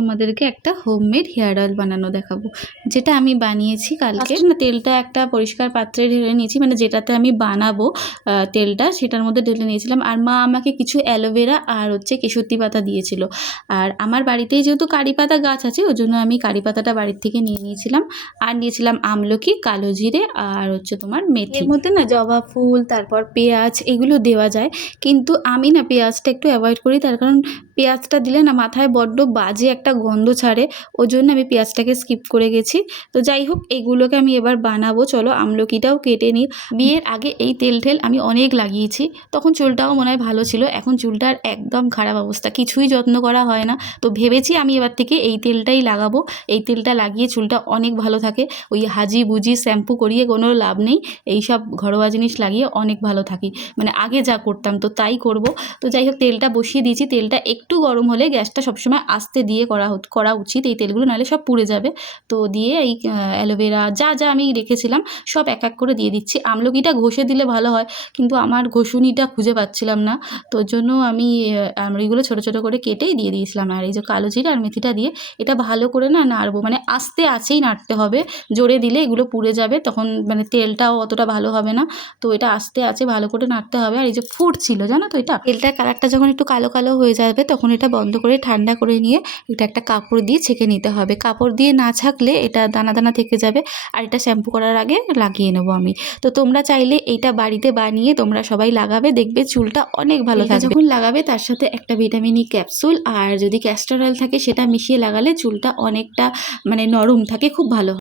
তোমাদেরকে একটা homemade hair oil বানানো দেখাবো, যেটা আমি বানিয়েছি কালকে। তেলটা একটা পরিষ্কার পাত্রে ঢেলে নিয়েছি, মানে যেটাতে আমি বানাবো তেলটা সেটার মধ্যে ঢেলে নিয়েছিলাম। আর মা আমাকে কিছু অ্যালোভেরা আর কেশুতি পাতা দিয়েছিল। আর আমার বাড়িতেই যেহেতু কারি পাতা গাছ আছে, ওই জন্য আমি কারি পাতাটা বাড়ির থেকে নিয়ে নিয়েছিলাম। আর নিয়েছিলাম আমলকি, কালো জিরে আর তোমার মেথি। এর মধ্যে না জবা ফুল, তারপর পেঁয়াজ এগুলো দেওয়া যায়, কিন্তু আমি না পেঁয়াজটা একটু অ্যাভয়েড করি। তার কারণ পেঁয়াজটা দিলে না মাথায় বড্ড বাজে একটা গন্ধ ছাড়ে, ওই জন্য আমি পেঁয়াজটাকে স্কিপ করে গেছি। তো যাই হোক, এগুলোকে আমি এবার বানাবো। চলো আমলকিটাও কেটে নিই। বিয়ের আগে এই তেল আমি অনেক লাগিয়েছি, তখন চুলটাও মনে হয় ভালো ছিল। এখন চুলটার একদম খারাপ অবস্থা, কিছুই যত্ন করা হয় না। তো ভেবেছি আমি এবার থেকে এই তেলটাই লাগাবো। এই তেলটা লাগিয়ে চুলটা অনেক ভালো থাকে। ওই হাজি বুজি শ্যাম্পু করিয়ে কোনো লাভ নেই, এইসব ঘরোয়া জিনিস লাগিয়ে অনেক ভালো থাকি। মানে আগে যা করতাম তো তাই করব। তো যাই হোক, তেলটা বসিয়ে দিয়েছি। তেলটা একটু গরম হলে গ্যাসটা সবসময় আস্তে দিয়ে করা উচিত, এই তেলগুলো নাহলে সব পুড়ে যাবে। তো দিয়ে এই অ্যালোভেরা যা যা আমি রেখেছিলাম সব এক এক করে দিয়ে দিচ্ছি। আমলকিটা ঘষে দিলে ভালো হয়, কিন্তু আমার ঘষুনিটা খুঁজে পাচ্ছিলাম না, তোর জন্য আমি আমলকিগুলো ছোটো ছোটো করে কেটেই দিয়ে দিয়েছিলাম। আর এই যে কালো জিরা আর মেথিটা দিয়ে এটা ভালো করে না নাড়বো, মানে আস্তে আছেই নাড়তে হবে। জোরে দিলে এগুলো পুড়ে যাবে, তখন মানে তেলটাও অতটা ভালো হবে না। তো এটা আস্তে আছে ভালো করে নাড়তে হবে। আর এই যে ফুটছিল, জানো তো, এটা তেলটার কালারটা যখন একটু কালো কালো হয়ে যাবে তখন এটা বন্ধ করে ঠান্ডা করে নিয়ে এটা একটা কাপড় দিয়ে ছেঁকে নিতে হবে। কাপড় দিয়ে না ছাকলে এটা দানা দানা থেকে যাবে। আর এটা শ্যাম্পু করার আগে লাগিয়ে নেবো আমি। তো তোমরা চাইলে এইটা বাড়িতে বানিয়ে তোমরা সবাই লাগাবে, দেখবে চুলটা অনেক ভালো থাকবে। যখন লাগাবে তার সাথে একটা ভিটামিন ই ক্যাপসুল আর যদি ক্যাস্টর অয়েল থাকে সেটা মিশিয়ে লাগালে চুলটা অনেকটা মানে নরম থাকে, খুব ভালো।